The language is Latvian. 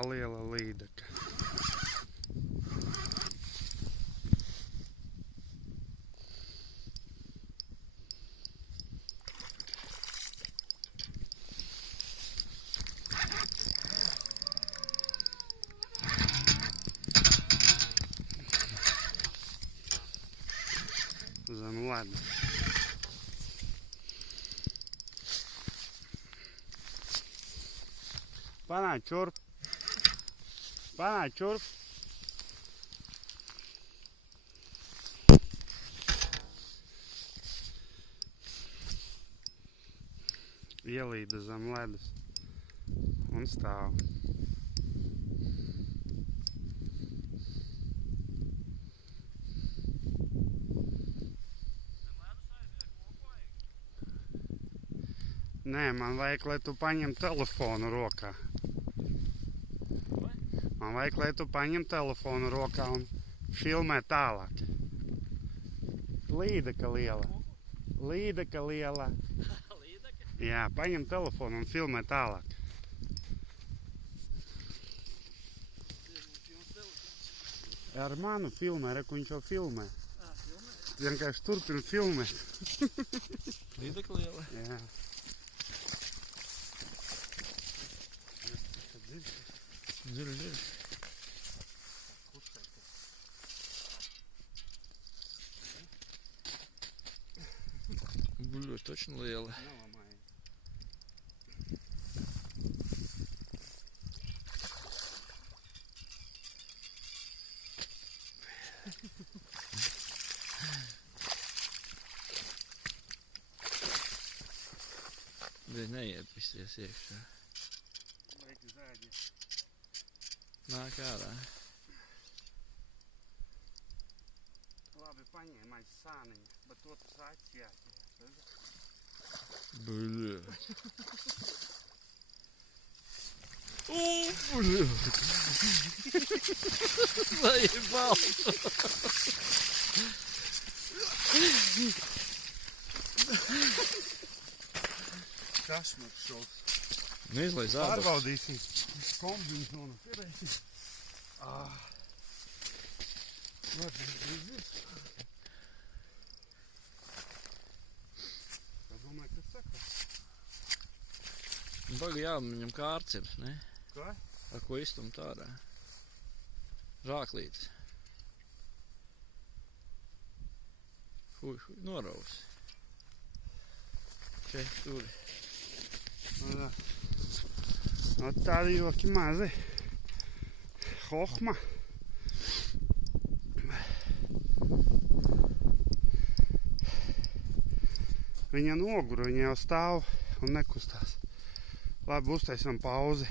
tā liela līdeka. Zem ledus. Panāc čurp. Panāc čurp. Ielīda zem ledus un stāv. Nē, man vajag, lai tu paņem telefonu rokā. Man vajag, lai tu paņem telefonu rokā un filmē tālāk. Līdeka liela. Līdeka liela. Jā, paņem telefonu un filmē tālāk. Ar manu filmē, reku viņš jau filmē. Vienkārši turpina filmēt. Līdeka liela? Jā. Dziļi. Buļļos точно liela. Bet neiepisies iekšā. Vajag zāģi. Nāk ārā. Labi, paņēma aiz sāniņa, bet to tas acis jāķer. Buļļos. Buļļos. Zajebal. Kašmakšos. Neizlaiz ādas. Pārbaudīsim. Kombinzonu pirēsim. Labi, viss. Es domāju, kas saka? Baga jāmaņem kārts ir, ne? Ko? Ar ko iztumt ārā? Žāklītis. Huj, norausi. Šeit, turi. No tādi joki mazi. Hohma. Viņa nogura, viņa jau stāv un nekustās. Labi, uztaisam pauzi.